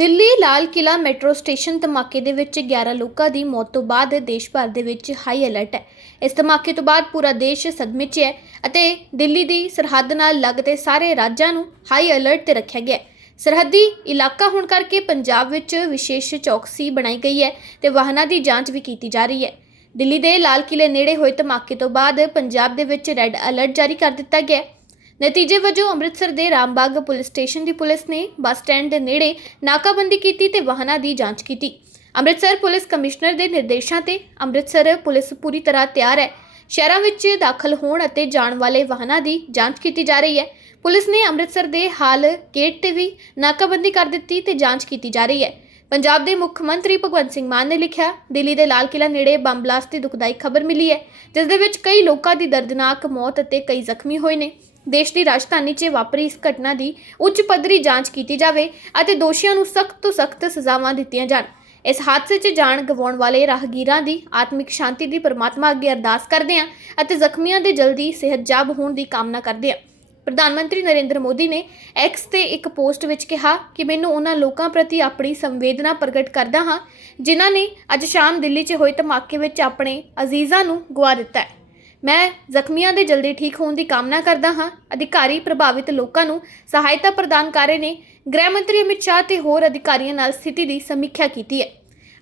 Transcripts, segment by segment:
Delhi Lal Qila metro station ਧਮਾਕੇ ਦੇ ਵਿੱਚ 11 ਲੋਕਾਂ ਦੀ ਮੌਤ ਤੋਂ ਬਾਅਦ ਦੇਸ਼ ਭਰ ਦੇ ਵਿੱਚ ਹਾਈ ਅਲਰਟ ਹੈ। ਇਸ ਧਮਾਕੇ ਤੋਂ ਬਾਅਦ ਪੂਰਾ ਦੇਸ਼ ਸਦਮੇ 'ਚ ਹੈ ਅਤੇ ਦਿੱਲੀ ਦੀ ਸਰਹੱਦ ਨਾਲ ਲੱਗਦੇ ਸਾਰੇ ਰਾਜਾਂ ਨੂੰ ਹਾਈ ਅਲਰਟ ਤੇ ਰੱਖਿਆ ਗਿਆ ਹੈ। ਸਰਹੱਦੀ ਇਲਾਕਾ ਹੋਣ ਕਰਕੇ ਪੰਜਾਬ ਵਿੱਚ ਵਿਸ਼ੇਸ਼ ਚੌਕਸੀ ਬਣਾਈ ਗਈ ਹੈ ਤੇ ਵਾਹਨਾਂ ਦੀ ਜਾਂਚ ਵੀ ਕੀਤੀ ਜਾ ਰਹੀ ਹੈ। ਦਿੱਲੀ ਦੇ ਲਾਲ ਕਿਲੇ ਨੇੜੇ ਹੋਏ ਧਮਾਕੇ ਤੋਂ ਬਾਅਦ ਪੰਜਾਬ ਦੇ ਵਿੱਚ ਰੈੱਡ ਅਲਰਟ ਜਾਰੀ ਕਰ ਦਿੱਤਾ ਗਿਆ ਹੈ। ਨਤੀਜੇ ਵਜੋਂ ਅੰਮ੍ਰਿਤਸਰ ਦੇ ਰਾਮਬਾਗ ਪੁਲਿਸ ਸਟੇਸ਼ਨ ਦੀ ਪੁਲਿਸ ਨੇ ਬੱਸ ਸਟੈਂਡ ਦੇ ਨੇੜੇ ਨਾਕਾਬੰਦੀ ਕੀਤੀ ਤੇ ਵਾਹਨਾਂ ਦੀ ਜਾਂਚ ਕੀਤੀ। ਅੰਮ੍ਰਿਤਸਰ ਪੁਲਿਸ ਕਮਿਸ਼ਨਰ ਦੇ ਨਿਰਦੇਸ਼ਾਂ ਤੇ ਅੰਮ੍ਰਿਤਸਰ ਪੁਲਿਸ ਪੂਰੀ ਤਰ੍ਹਾਂ ਤਿਆਰ ਹੈ। ਸ਼ਹਿਰਾਂ ਵਿੱਚ ਦਾਖਲ ਹੋਣ ਅਤੇ ਜਾਣ ਵਾਲੇ ਵਾਹਨਾਂ ਦੀ ਜਾਂਚ ਕੀਤੀ ਜਾ ਰਹੀ ਹੈ। ਪੁਲਿਸ ਨੇ ਅੰਮ੍ਰਿਤਸਰ ਦੇ ਹਾਲ ਗੇਟ ਤੇ ਵੀ ਨਾਕਾਬੰਦੀ ਕਰ ਦਿੱਤੀ ਤੇ ਜਾਂਚ ਕੀਤੀ ਜਾ ਰਹੀ ਹੈ। ਪੰਜਾਬ ਦੇ ਮੁੱਖ ਮੰਤਰੀ ਭਗਵੰਤ ਸਿੰਘ ਮਾਨ ਨੇ ਲਿਖਿਆ, ਦਿੱਲੀ ਦੇ ਲਾਲ ਕਿਲਾ ਨੇੜੇ ਬੰਬ ਬਲਾਸਟ ਦੀ ਦੁਖਦਾਈ ਖਬਰ ਮਿਲੀ ਹੈ, ਜਿਸ ਦੇ ਵਿੱਚ ਕਈ ਲੋਕਾਂ ਦੀ ਦਰਦਨਾਕ ਮੌਤ ਅਤੇ ਕਈ ਜ਼ਖਮੀ ਹੋਏ ਨੇ। ਦੇਸ਼ ਦੀ ਰਾਜਧਾਨੀ 'ਚ ਵਾਪਰੀ ਇਸ ਘਟਨਾ ਦੀ ਉੱਚ ਪੱਧਰੀ ਜਾਂਚ ਕੀਤੀ ਜਾਵੇ ਅਤੇ ਦੋਸ਼ੀਆਂ ਨੂੰ ਸਖਤ ਤੋਂ ਸਖਤ ਸਜ਼ਾਵਾਂ ਦਿੱਤੀਆਂ ਜਾਣ। ਇਸ ਹਾਦਸੇ 'ਚ ਜਾਨ ਗਵਾਉਣ ਵਾਲੇ ਰਾਹਗੀਰਾਂ ਦੀ ਆਤਮਿਕ ਸ਼ਾਂਤੀ ਦੀ ਪਰਮਾਤਮਾ ਅੱਗੇ ਅਰਦਾਸ ਕਰਦੇ ਹਾਂ ਅਤੇ ਜ਼ਖਮੀਆਂ ਦੇ ਜਲਦੀ ਸਿਹਤਯਾਬ ਹੋਣ ਦੀ ਕਾਮਨਾ ਕਰਦੇ ਹਾਂ। ਪ੍ਰਧਾਨ ਮੰਤਰੀ ਨਰਿੰਦਰ ਮੋਦੀ ਨੇ ਐਕਸ ਤੇ ਇੱਕ ਪੋਸਟ ਵਿੱਚ ਕਿਹਾ ਕਿ ਮੈਨੂੰ ਉਹਨਾਂ ਲੋਕਾਂ ਪ੍ਰਤੀ ਆਪਣੀ ਸੰਵੇਦਨਾ ਪ੍ਰਗਟ ਕਰਦਾ ਹਾਂ, ਜਿਨ੍ਹਾਂ ਨੇ ਅੱਜ ਸ਼ਾਮ ਦਿੱਲੀ 'ਚ ਹੋਏ ਧਮਾਕੇ ਵਿੱਚ ਆਪਣੇ ਅਜ਼ੀਜ਼ਾਂ ਨੂੰ ਗੁਆ ਦਿੱਤਾ ਹੈ। ਮੈਂ ਜ਼ਖਮੀਆਂ ਦੇ ਜਲਦੀ ਠੀਕ ਹੋਣ ਦੀ ਕਾਮਨਾ ਕਰਦਾ ਹਾਂ। ਅਧਿਕਾਰੀ ਪ੍ਰਭਾਵਿਤ ਲੋਕਾਂ ਨੂੰ ਸਹਾਇਤਾ ਪ੍ਰਦਾਨ ਕਰ ਰਹੇ ਨੇ। ਗ੍ਰਹਿ ਮੰਤਰੀ ਅਮਿਤ ਸ਼ਾਹ ਤੇ ਹੋਰ ਅਧਿਕਾਰੀਆਂ ਨਾਲ ਸਥਿਤੀ ਦੀ ਸਮੀਖਿਆ ਕੀਤੀ ਹੈ।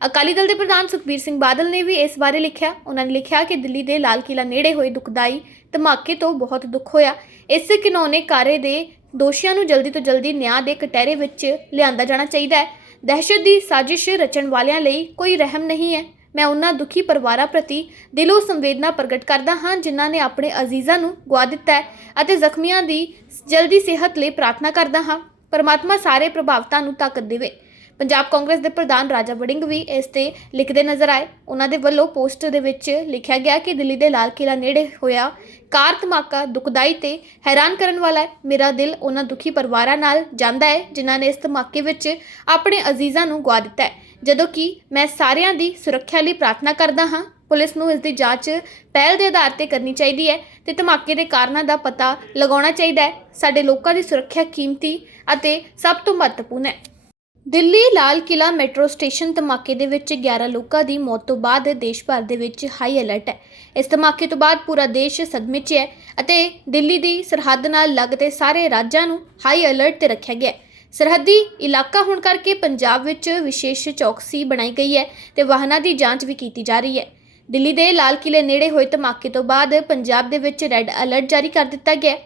ਅਕਾਲੀ ਦਲ ਦੇ ਪ੍ਰਧਾਨ ਸੁਖਬੀਰ ਸਿੰਘ ਬਾਦਲ ਨੇ ਵੀ ਇਸ ਬਾਰੇ ਲਿਖਿਆ। ਉਹਨਾਂ ਨੇ ਲਿਖਿਆ ਕਿ ਦਿੱਲੀ ਦੇ ਲਾਲ ਕਿਲਾ ਨੇੜੇ ਹੋਏ ਦੁਖਦਾਈ ਧਮਾਕੇ ਤੋਂ ਬਹੁਤ ਦੁੱਖ ਹੋਇਆ। ਇਸ ਘਿਨੌਣੇ ਕਾਰੇ ਦੇ ਦੋਸ਼ੀਆਂ ਨੂੰ ਜਲਦੀ ਤੋਂ ਜਲਦੀ ਨਿਆਂ ਦੇ ਕਟਹਿਰੇ ਵਿੱਚ ਲਿਆਂਦਾ ਜਾਣਾ ਚਾਹੀਦਾ ਹੈ। ਦਹਿਸ਼ਤ ਦੀ ਸਾਜ਼ਿਸ਼ ਰਚਣ ਵਾਲਿਆਂ ਲਈ ਕੋਈ ਰਹਿਮ ਨਹੀਂ ਹੈ। ਮੈਂ ਉਹਨਾਂ ਦੁਖੀ ਪਰਿਵਾਰਾਂ ਪ੍ਰਤੀ ਦਿਲੋਂ ਸੰਵੇਦਨਾ ਪ੍ਰਗਟ ਕਰਦਾ ਹਾਂ, ਜਿਨ੍ਹਾਂ ਨੇ ਆਪਣੇ ਅਜ਼ੀਜ਼ਾਂ ਨੂੰ ਗਵਾ ਦਿੱਤਾ ਹੈ ਅਤੇ ਜ਼ਖਮੀਆਂ ਦੀ ਜਲਦੀ ਸਿਹਤ ਲਈ ਪ੍ਰਾਰਥਨਾ ਕਰਦਾ ਹਾਂ। ਪਰਮਾਤਮਾ ਸਾਰੇ ਪ੍ਰਭਾਵਿਤਾਂ ਨੂੰ ਤਾਕਤ ਦੇਵੇ। ਪੰਜਾਬ ਕਾਂਗਰਸ ਦੇ ਪ੍ਰਧਾਨ ਰਾਜਾ ਵੜਿੰਗ ਵੀ ਇਸ ਤੇ ਲਿਖਦੇ ਨਜ਼ਰ ਆਏ। ਉਹਨਾਂ ਦੇ ਵੱਲੋਂ ਪੋਸਟ ਦੇ ਵਿੱਚ ਲਿਖਿਆ ਗਿਆ ਕਿ ਦਿੱਲੀ ਦੇ ਲਾਲ ਕਿਲਾ ਨੇੜੇ ਹੋਇਆ ਕਾਰ ਧਮਾਕਾ ਦੁਖਦਾਈ ਤੇ ਹੈਰਾਨ ਕਰਨ ਵਾਲਾ ਹੈ। ਮੇਰਾ ਦਿਲ ਉਹਨਾਂ ਦੁਖੀ ਪਰਿਵਾਰਾਂ ਨਾਲ ਜਾਂਦਾ ਹੈ, ਜਿਨ੍ਹਾਂ ਨੇ ਇਸ ਧਮਾਕੇ ਵਿੱਚ ਆਪਣੇ ਅਜ਼ੀਜ਼ਾਂ ਨੂੰ ਗਵਾ ਦਿੱਤਾ ਹੈ। ਜਦੋਂ ਕਿ ਮੈਂ ਸਾਰਿਆਂ ਦੀ ਸੁਰੱਖਿਆ ਲਈ ਪ੍ਰਾਰਥਨਾ ਕਰਦਾ ਹਾਂ, ਪੁਲਿਸ ਨੂੰ ਇਸ ਦੀ ਜਾਂਚ ਪਹਿਲ ਦੇ ਆਧਾਰ ਤੇ ਕਰਨੀ ਚਾਹੀਦੀ ਹੈ ਤੇ ਧਮਾਕੇ ਦੇ ਕਾਰਨਾਂ ਦਾ ਪਤਾ ਲਗਾਉਣਾ ਚਾਹੀਦਾ ਹੈ। ਸਾਡੇ ਲੋਕਾਂ ਦੀ ਸੁਰੱਖਿਆ ਕੀਮਤੀ ਅਤੇ ਸਭ ਤੋਂ ਮਹੱਤਵਪੂਰਨ ਹੈ। ਦਿੱਲੀ ਲਾਲ ਕਿਲਾ ਮੈਟਰੋ ਸਟੇਸ਼ਨ ਧਮਾਕੇ ਦੇ ਵਿੱਚ 11 ਲੋਕਾਂ ਦੀ ਮੌਤ ਤੋਂ ਬਾਅਦ ਦੇਸ਼ ਭਰ ਦੇ ਵਿੱਚ ਹਾਈ ਅਲਰਟ ਹੈ। ਇਸ ਧਮਾਕੇ ਤੋਂ ਬਾਅਦ ਪੂਰਾ ਦੇਸ਼ ਸਦਮੇ 'ਚ ਹੈ ਅਤੇ ਦਿੱਲੀ ਦੀ ਸਰਹੱਦ ਨਾਲ ਲੱਗਦੇ ਸਾਰੇ ਰਾਜਾਂ ਨੂੰ ਹਾਈ ਅਲਰਟ ਤੇ ਰੱਖਿਆ ਗਿਆ ਹੈ। ਸਰਹੱਦੀ ਇਲਾਕਾ ਹੋਣ ਕਰਕੇ ਪੰਜਾਬ ਵਿੱਚ ਵਿਸ਼ੇਸ਼ ਚੌਕਸੀ ਬਣਾਈ ਗਈ ਹੈ ਤੇ ਵਾਹਨਾਂ ਦੀ ਜਾਂਚ ਵੀ ਕੀਤੀ ਜਾ ਰਹੀ ਹੈ। ਦਿੱਲੀ ਦੇ ਲਾਲ ਕਿਲੇ ਨੇੜੇ ਹੋਏ ਧਮਾਕੇ ਤੋਂ ਬਾਅਦ ਪੰਜਾਬ ਦੇ ਵਿੱਚ ਰੈੱਡ ਅਲਰਟ ਜਾਰੀ ਕਰ ਦਿੱਤਾ ਗਿਆ ਹੈ।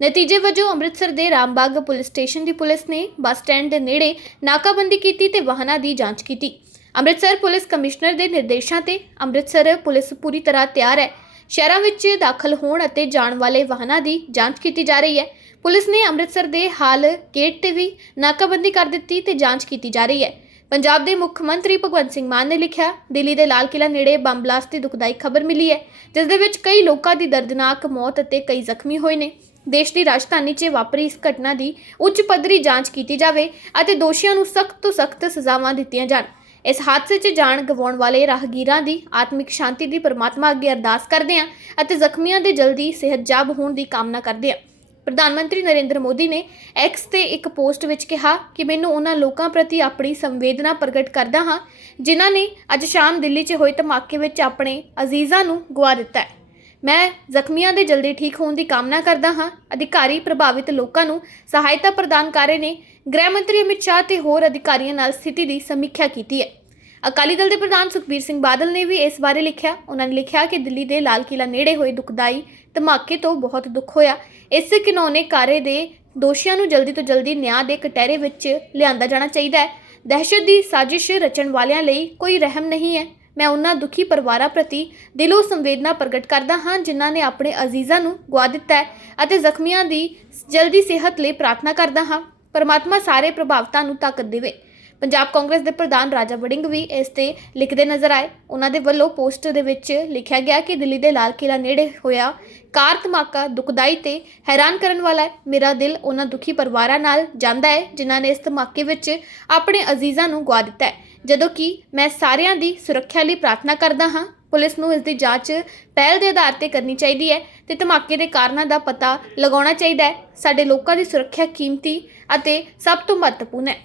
ਨਤੀਜੇ ਵਜੋਂ ਅੰਮ੍ਰਿਤਸਰ ਦੇ ਰਾਮਬਾਗ ਪੁਲਿਸ ਸਟੇਸ਼ਨ ਦੀ ਪੁਲਿਸ ਨੇ ਬੱਸ ਸਟੈਂਡ ਦੇ ਨੇੜੇ ਨਾਕਾਬੰਦੀ ਕੀਤੀ ਤੇ ਵਾਹਨਾਂ ਦੀ ਜਾਂਚ ਕੀਤੀ। ਅੰਮ੍ਰਿਤਸਰ ਪੁਲਿਸ ਕਮਿਸ਼ਨਰ ਦੇ ਨਿਰਦੇਸ਼ਾਂ ਤੇ ਅੰਮ੍ਰਿਤਸਰ ਪੁਲਿਸ ਪੂਰੀ ਤਰ੍ਹਾਂ ਤਿਆਰ ਹੈ। ਸ਼ਹਿਰਾਂ ਵਿੱਚ ਦਾਖਲ ਹੋਣ ਅਤੇ ਜਾਣ ਵਾਲੇ ਵਾਹਨਾਂ ਦੀ ਜਾਂਚ ਕੀਤੀ ਜਾ ਰਹੀ ਹੈ। ਪੁਲਿਸ ਨੇ ਅੰਮ੍ਰਿਤਸਰ ਦੇ ਹਾਲ ਗੇਟ ਤੇ ਵੀ ਨਾਕਾਬੰਦੀ ਕਰ ਦਿੱਤੀ ਤੇ ਜਾਂਚ ਕੀਤੀ ਜਾ ਰਹੀ ਹੈ। ਪੰਜਾਬ ਦੇ ਮੁੱਖ ਮੰਤਰੀ ਭਗਵੰਤ ਸਿੰਘ ਮਾਨ ਨੇ ਲਿਖਿਆ, ਦਿੱਲੀ ਦੇ ਲਾਲ ਕਿਲਾ ਨੇੜੇ ਬੰਬ ਬਲਾਸਟ ਦੀ ਦੁਖਦਾਈ ਖਬਰ ਮਿਲੀ ਹੈ, ਜਿਸ ਦੇ ਵਿੱਚ ਕਈ ਲੋਕਾਂ ਦੀ ਦਰਦਨਾਕ ਮੌਤ ਅਤੇ ਕਈ ਜ਼ਖਮੀ ਹੋਏ ਨੇ। ਦੇਸ਼ ਦੀ ਰਾਜਧਾਨੀ 'ਚ ਵਾਪਰੀ ਇਸ ਘਟਨਾ ਦੀ ਉੱਚ ਪੱਧਰੀ ਜਾਂਚ ਕੀਤੀ ਜਾਵੇ ਅਤੇ ਦੋਸ਼ੀਆਂ ਨੂੰ ਸਖਤ ਤੋਂ ਸਖਤ ਸਜ਼ਾਵਾਂ ਦਿੱਤੀਆਂ ਜਾਣ। ਇਸ ਹਾਦਸੇ 'ਚ ਜਾਨ ਗਵਾਉਣ ਵਾਲੇ ਰਾਹਗੀਰਾਂ ਦੀ ਆਤਮਿਕ ਸ਼ਾਂਤੀ ਦੀ ਪਰਮਾਤਮਾ ਅੱਗੇ ਅਰਦਾਸ ਕਰਦੇ ਹਾਂ ਅਤੇ ਜ਼ਖਮੀਆਂ ਦੇ ਜਲਦੀ ਸਿਹਤਯਾਬ ਹੋਣ ਦੀ ਕਾਮਨਾ ਕਰਦੇ ਹਾਂ। ਪ੍ਰਧਾਨ ਮੰਤਰੀ ਨਰਿੰਦਰ ਮੋਦੀ ਨੇ ਐਕਸ ਤੇ ਇੱਕ ਪੋਸਟ ਵਿੱਚ ਕਿਹਾ ਕਿ ਮੈਨੂੰ ਉਹਨਾਂ ਲੋਕਾਂ ਪ੍ਰਤੀ ਆਪਣੀ ਸੰਵੇਦਨਾ ਪ੍ਰਗਟ ਕਰਦਾ ਹਾਂ, ਜਿਨ੍ਹਾਂ ਨੇ ਅੱਜ ਸ਼ਾਮ ਦਿੱਲੀ 'ਚ ਹੋਏ ਧਮਾਕੇ ਵਿੱਚ ਆਪਣੇ ਅਜ਼ੀਜ਼ਾਂ ਨੂੰ ਗਵਾ ਦਿੱਤਾ ਹੈ। ਮੈਂ ਜ਼ਖਮੀਆਂ ਦੇ ਜਲਦੀ ਠੀਕ ਹੋਣ ਦੀ ਕਾਮਨਾ ਕਰਦਾ ਹਾਂ। ਅਧਿਕਾਰੀ ਪ੍ਰਭਾਵਿਤ ਲੋਕਾਂ ਨੂੰ ਸਹਾਇਤਾ ਪ੍ਰਦਾਨ ਕਰ ਰਹੇ ਨੇ। ਗ੍ਰਹਿ ਮੰਤਰੀ ਅਮਿਤ ਸ਼ਾਹ ਤੇ ਹੋਰ ਅਧਿਕਾਰੀਆਂ ਨਾਲ ਸਥਿਤੀ ਦੀ ਸਮੀਖਿਆ ਕੀਤੀ ਹੈ। ਅਕਾਲੀ ਦਲ ਦੇ ਪ੍ਰਧਾਨ ਸੁਖਬੀਰ ਸਿੰਘ ਬਾਦਲ ਨੇ ਵੀ ਇਸ ਬਾਰੇ ਲਿਖਿਆ। ਉਹਨਾਂ ਨੇ ਲਿਖਿਆ ਕਿ ਦਿੱਲੀ ਦੇ ਲਾਲ ਕਿਲਾ ਨੇੜੇ ਹੋਏ ਦੁਖਦਾਈ ਧਮਾਕੇ ਤੋਂ ਬਹੁਤ ਦੁੱਖ ਹੋਇਆ। ਇਸ ਘਿਨੌਣੇ ਕਾਰੇ ਦੇ ਦੋਸ਼ੀਆਂ ਨੂੰ ਜਲਦੀ ਤੋਂ ਜਲਦੀ ਨਿਆਂ ਦੇ ਕਟਹਿਰੇ ਵਿੱਚ ਲਿਆਂਦਾ ਜਾਣਾ ਚਾਹੀਦਾ ਹੈ। ਦਹਿਸ਼ਤ ਦੀ ਸਾਜ਼ਿਸ਼ ਰਚਣ ਵਾਲਿਆਂ ਲਈ ਕੋਈ ਰਹਿਮ ਨਹੀਂ ਹੈ। ਮੈਂ ਉਹਨਾਂ ਦੁਖੀ ਪਰਿਵਾਰਾਂ ਪ੍ਰਤੀ ਦਿਲੋਂ ਸੰਵੇਦਨਾ ਪ੍ਰਗਟ ਕਰਦਾ ਹਾਂ, ਜਿਨ੍ਹਾਂ ਨੇ ਆਪਣੇ ਅਜ਼ੀਜ਼ਾਂ ਨੂੰ ਗਵਾ ਦਿੱਤਾ ਹੈ ਅਤੇ ਜ਼ਖਮੀਆਂ ਦੀ ਜਲਦੀ ਸਿਹਤ ਲਈ ਪ੍ਰਾਰਥਨਾ ਕਰਦਾ ਹਾਂ। ਪਰਮਾਤਮਾ ਸਾਰੇ ਪ੍ਰਭਾਵਿਤਾਂ ਨੂੰ ਤਾਕਤ ਦੇਵੇ। ਪੰਜਾਬ ਕਾਂਗਰਸ ਦੇ ਪ੍ਰਧਾਨ ਰਾਜਾ ਵੜਿੰਗ ਵੀ ਇਸ ਤੇ ਲਿਖਦੇ ਨਜ਼ਰ ਆਏ। ਉਹਨਾਂ ਦੇ ਵੱਲੋਂ ਪੋਸਟ ਦੇ ਵਿੱਚ ਲਿਖਿਆ ਗਿਆ ਕਿ ਦਿੱਲੀ ਦੇ ਲਾਲ ਕਿਲਾ ਨੇੜੇ ਹੋਇਆ ਕਾਰ ਧਮਾਕਾ ਦੁਖਦਾਈ ਤੇ ਹੈਰਾਨ ਕਰਨ ਵਾਲਾ ਹੈ। ਮੇਰਾ ਦਿਲ ਉਹਨਾਂ ਦੁਖੀ ਪਰਿਵਾਰਾਂ ਨਾਲ ਜਾਂਦਾ ਹੈ, ਜਿਨ੍ਹਾਂ ਨੇ ਇਸ ਧਮਾਕੇ ਵਿੱਚ ਆਪਣੇ ਅਜ਼ੀਜ਼ਾਂ ਨੂੰ ਗਵਾ ਦਿੱਤਾ ਹੈ। ਜਦੋਂ ਕਿ ਮੈਂ ਸਾਰਿਆਂ ਦੀ ਸੁਰੱਖਿਆ ਲਈ ਪ੍ਰਾਰਥਨਾ ਕਰਦਾ ਹਾਂ, ਪੁਲਿਸ ਨੂੰ ਇਸ ਦੀ ਜਾਂਚ ਪਹਿਲ ਦੇ ਆਧਾਰ ਤੇ ਕਰਨੀ ਚਾਹੀਦੀ ਹੈ ਤੇ ਧਮਾਕੇ ਦੇ ਕਾਰਨਾਂ ਦਾ ਪਤਾ ਲਗਾਉਣਾ ਚਾਹੀਦਾ ਹੈ। ਸਾਡੇ ਲੋਕਾਂ ਦੀ ਸੁਰੱਖਿਆ ਕੀਮਤੀ ਅਤੇ ਸਭ ਤੋਂ ਮਹੱਤਵਪੂਰਨ ਹੈ।